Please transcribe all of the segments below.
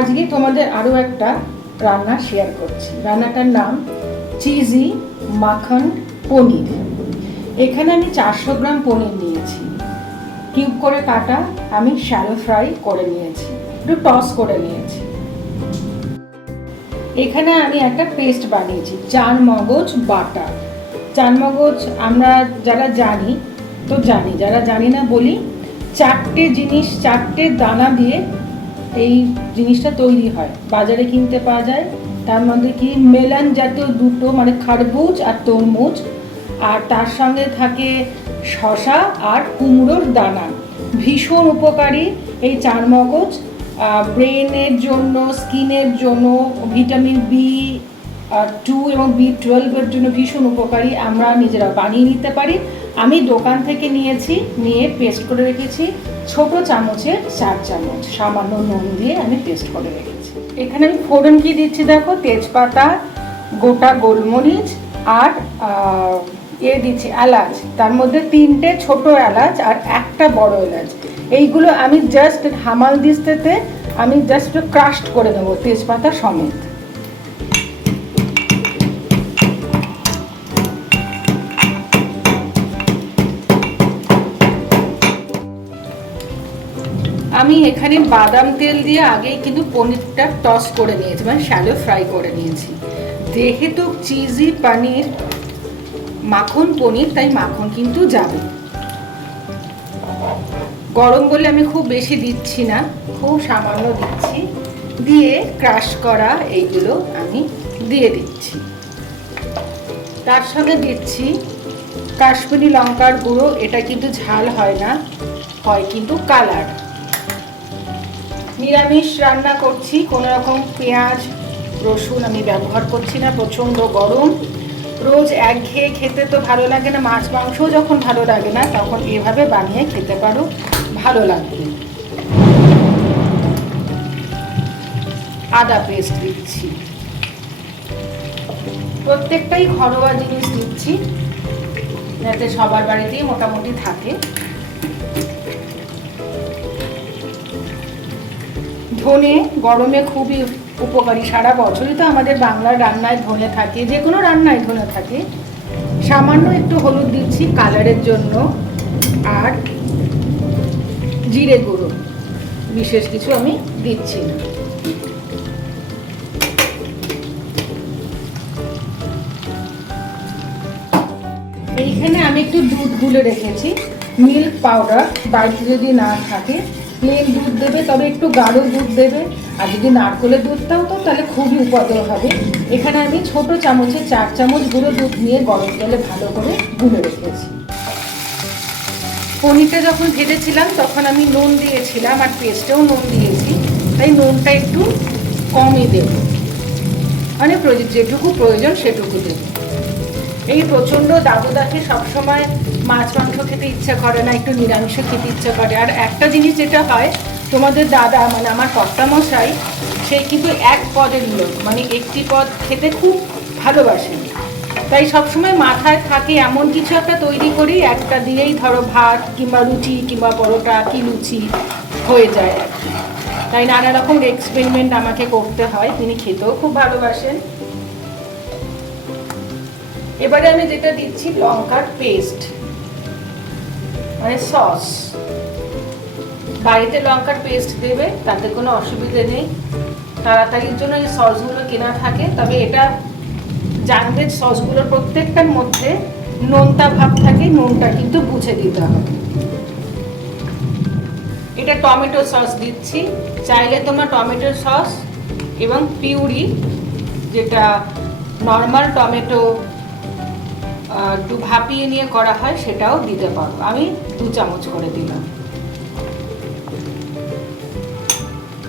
আজকে তোমাদের আরও একটা রান্না শেয়ার করছি। রান্নাটার নাম চিজি মাখন পনির। এখানে আমি চারশো গ্রাম পনির নিয়েছি। কিউব করে কাটা, আমি শ্যালো ফ্রাই করে নিয়েছি। একটু টস করে নিয়েছি। এখানে আমি একটা পেস্ট বানিয়েছি চার মগজ বাটা। চার মগজ আমরা যারা জানি, তো জানি। যারা জানি না বলি, চারটে জিনিস, চারটে দানা দিয়ে এই জিনিসটা তৈরি হয়। বাজারে কিনতে পাওয়া যায়। তার মধ্যে কি? মেলান জাতীয় দুটো মানে খারবুজ আর তরমুজ। আর তার সঙ্গে থাকে শশা আর কুমড়োর দানা। ভীষণ উপকারী এই চার মগজ ব্রেনের জন্য, স্কিনের জন্য, ভিটামিন বি টু এবং বি টুয়েলভের জন্য ভীষণ উপকারী। আমরা নিজেরা বানিয়ে নিতে পারি। আমি দোকান থেকে নিয়েছি, নিয়ে পেস্ট করে রেখেছি। ছোট চামচের চার চামচ, সামান্য নুন দিয়ে আমি পেস্ট করে রেখেছি। এখানে আমি ফোড়ন কি দিচ্ছি দেখো? তেজপাতা, গোটা গোলমরিচ আর এ দিচ্ছি এলাচ। তার মধ্যে তিনটে ছোট এলাচ আর একটা বড় এলাচ। এইগুলো আমি জাস্ট হামাল দিস্তেতে আমি জাস্ট ক্রাস্ট করে দেবো তেজপাতা সমেত। আমি এখানে বাদাম তেল দিয়ে আগেই কিন্তু পনিরটা টস করে নিয়েছি মানে শ্যালো ফ্রাই করে নিয়েছি। যেহেতু চিজি পনির মাখন পনির, তাই মাখন কিন্তু যাবে। গরম বলে আমি খুব বেশি দিচ্ছি না, খুব সামান্য দিচ্ছি। দিয়ে ক্রাশ করা এইগুলো আমি দিয়ে দিচ্ছি। তার সঙ্গে দিচ্ছি কাশ্মীরি লঙ্কার গুঁড়ো, এটা কিন্তু ঝাল হয় না, হয় কিন্তু কালার নিরামিষ রান্না করছি। কোনো রকম পেঁয়াজ, রসুন আমি ব্যবহার করছি না, প্রচণ্ড গরম। রোজ একঘেয়ে খেতে তো ভালো লাগে না, মাছ, মাংসও যখন ভালো লাগে না, তখন এভাবে বানিয়ে খেতে পারো, ভালো লাগবে। আদা পেস্ট দিচ্ছি। প্রত্যেকটাই ঘরোয়া জিনিস দিচ্ছি, যাতে সবার বাড়িতেই মোটামুটি থাকে। ধনে গরমে খুবই উপকারী। সারা বছরই তো আমাদের বাংলার রান্নায় ধনে থাকে, যে কোনো রান্নায় ধনে থাকে। সামান্য একটু হলুদ দিচ্ছি কালারের জন্য, আর জিরে গুঁড়ো, বিশেষ কিছু আমি দিচ্ছি না। এইখানে আমি একটু দুধ গুলে রেখেছি, মিল্ক পাউডার, বাড়িতে যদি না থাকে। প্লেন দুধ দেবে, তবে একটু গাঢ় দুধ দেবে। আর যদি নারকলের দুধটাও তো তাহলে খুবই উপকার হবে। এখানে আমি ছোট চামচে চার চামচ গুঁড়ো দুধ নিয়ে গরম জলে ভালো করে গুলে রেখেছি। পনিরটা যখন ভেজেছিলাম, তখন আমি নুন দিয়েছিলাম, আর পেস্টেও নুন দিয়েছি। তাই নুনটা একটু কমই দেব। মানে যেটুকু প্রয়োজন সেটুকু দেবো। এই প্রচণ্ড দাবদাহে সবসময় মাছ মাংস খেতে ইচ্ছা করে না, একটু নিরামিষ খেতে ইচ্ছা করে। আর একটা জিনিস যেটা হয়, তোমাদের দাদা মানে আমার কর্তামশাই, সে কিন্তু এক পদের লোক মানে একটি পদ খেতে খুব ভালোবাসে। তাই সবসময় মাথায় থাকে এমন কিছু একটা তৈরি করি, একটা দিয়েই ধরো ভাত কিংবা রুটি কিংবা পরোটা কি লুচি হয়ে যায়। আর তাই নানা রকম এক্সপেরিমেন্ট আমাকে করতে হয়, তিনি খেতেও খুব ভালোবাসেন। এবারে আমি যেটা দিচ্ছি, লঙ্কার পেস্ট মানে সস। বাড়িতে লঙ্কার পেস্ট দেবে, তাতে কোনো অসুবিধে নেই। তাড়াতাড়ির জন্য এই সসগুলো কেনা থাকে, তবে এটা জানবে সসগুলোর প্রত্যেকটার মধ্যে নোনতা ভাব থাকে নুনটা কিন্তু বুঝে দিতে হবে। এটা টমেটো সস দিচ্ছি। চাইলে তোমরা টমেটো সস এবং পিউরি, যেটা নর্মাল টমেটো একটু ভাপিয়ে নিয়ে করা হয়, সেটাও দিতে পারো আমি দু চামচ করে দিলাম।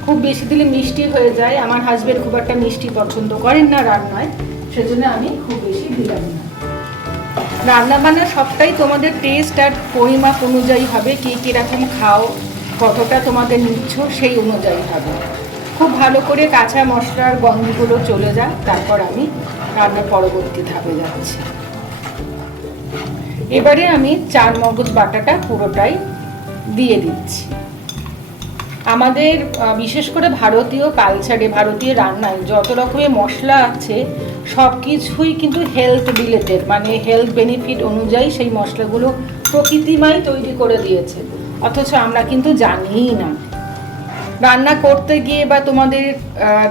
খুব বেশি দিলে মিষ্টি হয়ে যায়। আমার হাজবেন্ড খুব একটা মিষ্টি পছন্দ করেন না রান্নায় সেজন্য আমি খুব বেশি দিলাম না। রান্না বান্না সবটাই তোমাদের টেস্ট আর পরিমাপ অনুযায়ী হবে। কে, কীরকম খাও, কতটা তোমাদের নিচ্ছ, সেই অনুযায়ী হবে। খুব ভালো করে কাঁচা মশলার গন্ধগুলো চলে যায় তারপর আমি রান্নার পরবর্তী ধাপে যাচ্ছি। এবারে আমি চার মগজ বাটাটা পুরোটাই দিয়ে দিচ্ছি। আমাদের বিশেষ করে ভারতীয় কালচারে ভারতীয় রান্নায় যত রকমের মশলা আছে সব কিছুই কিন্তু হেলথ রিলেটেড মানে হেলথ বেনিফিট অনুযায়ী সেই মশলাগুলো প্রকৃতিমাই তৈরি করে দিয়েছে। অথচ আমরা কিন্তু জানিই না। রান্না করতে গিয়ে বা তোমাদের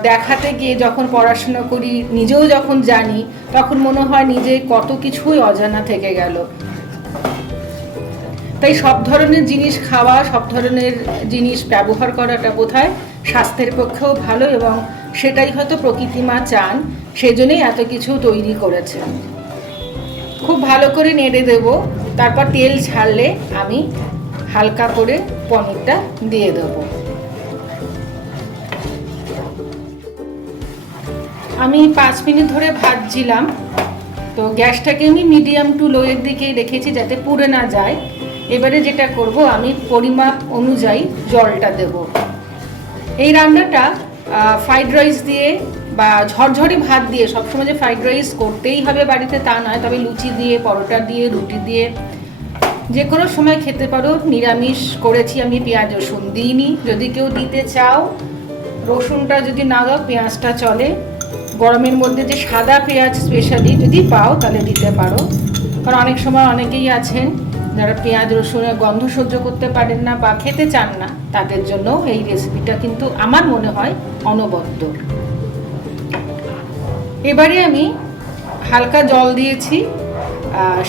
দেখাতে গিয়ে যখন পড়াশোনা করি, নিজেও যখন জানি, তখন মনে হয় নিজে কত কিছুই অজানা থেকে গেল। তাই সব ধরনের জিনিস খাওয়া, সব ধরনের জিনিস ব্যবহার করাটা বোধহয় স্বাস্থ্যের পক্ষেও ভালো এবং সেটাই হয়তো প্রকৃতি মা চান, সেজন্যই এত কিছু তৈরি করেছেন। খুব ভালো করে নেড়ে দেব, তারপর তেল ছাড়লে আমি হালকা করে পনিরটা দিয়ে দেবো। আমি পাঁচ মিনিট ধরে ভাজছিলাম, তো গ্যাসটাকে আমি মিডিয়াম টু লোয়ের দিকে রেখেছি যাতে পুড়ে না যায়। এবারে যেটা করব, আমি পরিমাপ অনুযায়ী জলটা দেব। এই রান্নাটা ফ্রাইড রাইস দিয়ে বা ঝরঝরে ভাত দিয়ে, সবসময় যে ফ্রাইড রাইস করতেই হবে বাড়িতে তা নয়, তবে লুচি দিয়ে, পরোটা দিয়ে, রুটি দিয়ে, যে কোনো সময় খেতে পারো। নিরামিষ করেছি আমি, পেঁয়াজ, রসুন দিইনি। যদি কেউ দিতে চাও, রসুনটা যদি না দাও, পেঁয়াজটা চলে। গরমের মধ্যে যে সাদা পেঁয়াজ স্পেশালি যদি পাও, তাহলে দিতে পারো। কারণ অনেক সময় অনেকেই আছেন যারা পেঁয়াজ রসুনের গন্ধ সহ্য করতে পারেন না বা খেতে চান না, তাদের জন্য এই রেসিপিটা কিন্তু আমার মনে হয় অনবদ্য। এবারে আমি হালকা জল দিয়েছি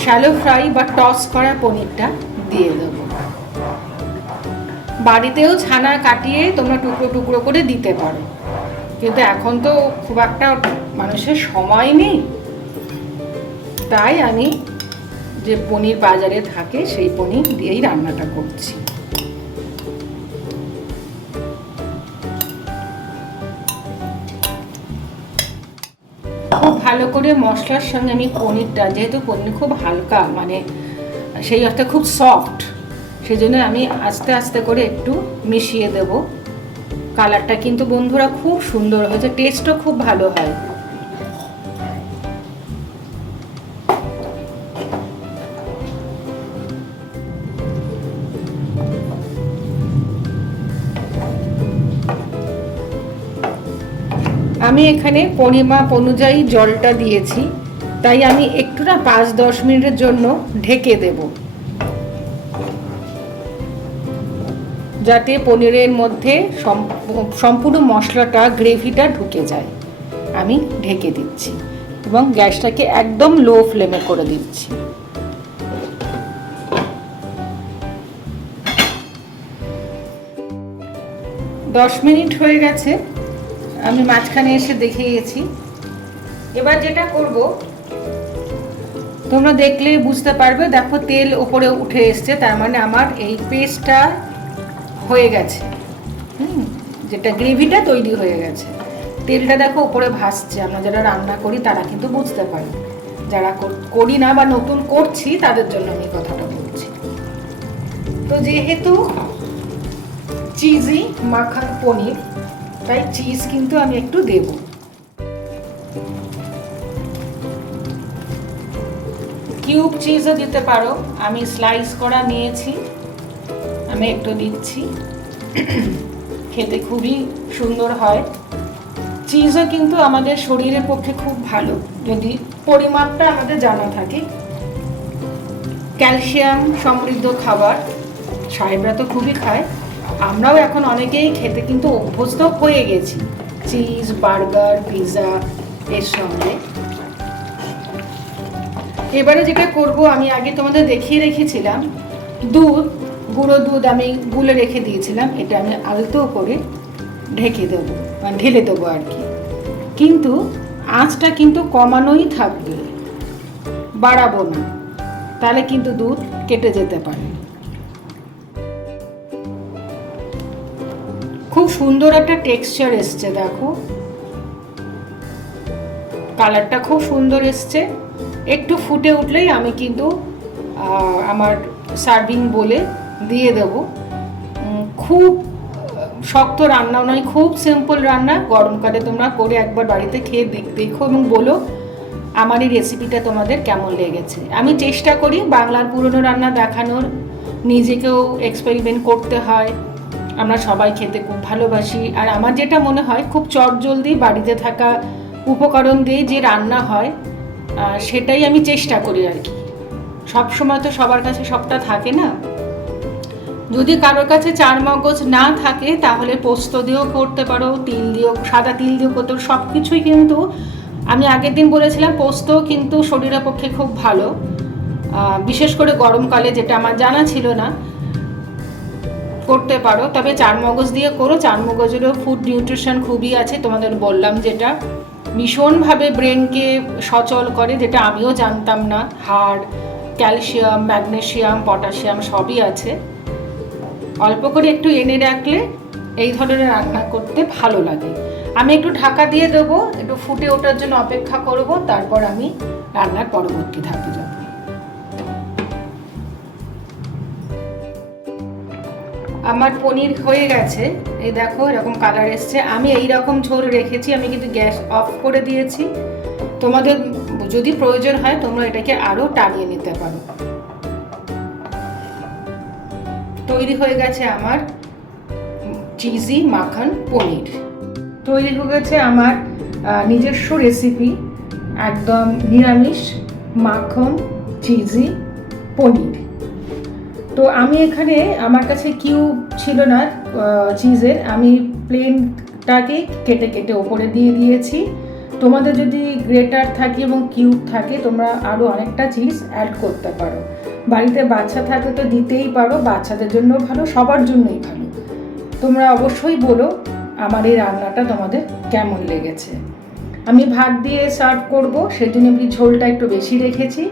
শ্যালো ফ্রাই বা টস করা পনিরটা দিয়ে দেবো। বাড়িতেও ছানা কাটিয়ে তোমরা টুকরো টুকরো করে দিতে পারো। কিন্তু এখন তো খুব একটা মানুষের সময় নেই। তাই আমি যে পনির বাজারে থাকে, সেই পনির দিয়েই রান্নাটা করছি। খুব ভালো করে মশলার সঙ্গে আমি পনিরটা, যেহেতু পনির খুব হালকা মানে সেই অর্থে খুব সফট সেই জন্য আমি আস্তে আস্তে করে একটু মিশিয়ে দেব। কালারটা কিন্তু বন্ধুরা খুব সুন্দর হয়েছে টেস্টও খুব ভালো হয়। আমি এখানে পরিমাপ অনুযায়ী জলটা দিয়েছি, তাই আমি একটু না পাঁচ দশ মিনিটের জন্য ঢেকে দেব। যাতে পনিরের মধ্যে সম- সম্পূর্ণ মশলাটা, গ্রেভিটা ঢুকে যায়। আমি ঢেকে দিচ্ছি এবং গ্যাসটাকে একদম লো ফ্লেমে করে দিচ্ছি। দশ মিনিট হয়ে গেছে। আমি মাঝখানে এসে দেখে গেছি। এবার যেটা করব, তোমরা দেখলে বুঝতে পারবে, দেখো তেল ওপরে উঠে এসছে, তার মানে আমার এই পেস্টটা হয়ে গেছে। হুম, যেটা গ্রেভিটা তৈরি হয়ে গেছে। তেলটা দেখো ওপরে ভাসছে, আমরা যারা রান্না করি তারা কিন্তু বুঝতে পারে। যারা করি না বা নতুন করছি, তাদের জন্য আমি কথাটা বলছি। তো যেহেতু চিজি মাখান পনির তাই চিজ কিন্তু আমি একটু দেব। কিউব চিজও দিতে পারো। আমি স্লাইস করা নিয়েছি। আমি একটু দিচ্ছি। খেতে খুবই সুন্দর হয়। চিজও কিন্তু আমাদের শরীরের পক্ষে খুব ভালো। যদি পরিমাপটা আমাদের জানা থাকে। ক্যালসিয়াম সমৃদ্ধ খাবার। সাহেবরা তো খুবই খায়। আমরাও এখন অনেকেই খেতে কিন্তু অভ্যস্ত হয়ে গেছি। চিজ বার্গার পিৎজা এর সঙ্গে। এবারে যেটা করব, আমি আগে তোমাদের দেখিয়ে রেখেছিলাম। দুধ, গুঁড়ো দুধ আমি গুলে রেখে দিয়েছিলাম। এটা আমি আলতো করে ঢেকে দেবো মানে ঢেলে দেবো আর কি। কিন্তু আঁচটা কিন্তু কমানোই থাকবে, বাড়াবো না। তাহলে কিন্তু দুধ কেটে যেতে পারে। খুব সুন্দর একটা টেক্সচার এসছে, দেখো। কালারটা খুব সুন্দর এসছে। একটু ফুটে উঠলেই আমি কিন্তু আমার সার্ভিং বলে দিয়ে দেব। খুব, শক্ত রান্নাও নয়, খুব সিম্পল রান্না। গরমকালে তোমরা করে একবার বাড়িতে খেয়ে দেখ- দেখো এবং বলো আমার এই রেসিপিটা তোমাদের কেমন লেগেছে। আমি চেষ্টা করি বাংলার পুরনো রান্না দেখানোর, নিজেকেও এক্সপেরিমেন্ট করতে হয়। আমরা সবাই খেতে খুব ভালোবাসি। আর আমার যেটা মনে হয়, খুব চট জলদি বাড়িতে থাকা উপকরণ দিয়ে যে রান্না হয় সেটাই আমি চেষ্টা করি আর কি। সব সময় তো সবার কাছে সবটা থাকে না। যদি কারোর কাছে চার মগজ না থাকে, তাহলে পোস্ত দিয়েও করতে পারো, তিল দিয়েও, সাদা তিল দিয়েও করতে সব কিছুই কিন্তু আমি আগের দিন বলেছিলাম পোস্ত কিন্তু শরীরের পক্ষে খুব ভালো। বিশেষ করে গরমকালে যেটা আমার জানা ছিল না করতে পারো। তবে চার মগজ দিয়ে করো। চার মগজেরও ফুড নিউট্রিশন খুবই আছে। তোমাদের বললাম যেটা ভীষণভাবে ব্রেনকে সচল করে, যেটা আমিও জানতাম না। হাড় ক্যালসিয়াম ম্যাগনেশিয়াম পটাশিয়াম সবই আছে। অল্প করে একটু এনে রাখলে এই ধরনের রান্না করতে ভালো লাগে। আমি একটু ঢাকা দিয়ে দেবো। একটু ফুটে ওঠার জন্য অপেক্ষা করব। তারপর আমি রান্নার পরবর্তী ধাপে যাব। আমার পনির হয়ে গেছে। এই দেখো, এরকম কালার এসছে। আমি এই রকম ঝোল রেখেছি, আমি কিন্তু গ্যাস অফ করে দিয়েছি। তোমাদের যদি প্রয়োজন হয়, তোমরা এটাকে আরও টানিয়ে নিতে পারো। তৈরি হয়ে গেছে আমার চিজি মাখন পনির। তৈরি হয়ে গেছে আমার নিজস্ব রেসিপি একদম নিরামিষ মাখন চিজি পনির। তো আমি এখানে আমার কাছে কিউব ছিল না চিজের আমি প্লেনটাকে কেটে কেটে ওপরে দিয়ে দিয়েছি। তোমাদের যদি গ্রেটার থাকে এবং কিউব থাকে, তোমরা আরও অনেকটা চিজ অ্যাড করতে পারো। বাড়িতে বাচ্চা থাকলে তো দিতেই পারো, বাচ্চাদের জন্য ভালো, সবার জন্যই ভালো। তোমরা অবশ্যই বলো আমার এই রান্নাটা তোমাদের কেমন লেগেছে। আমি ভাত দিয়ে সার্ভ করব সেই জন্য আমি ঝোলটা একটু বেশি রেখেছি।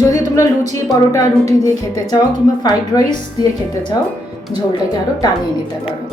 যদি তোমরা লুচি, পরোটা, রুটি দিয়ে খেতে চাও কিংবা ফ্রাইড রাইস দিয়ে খেতে চাও, ঝোলটাকে আরও টানিয়ে নিতে পারো।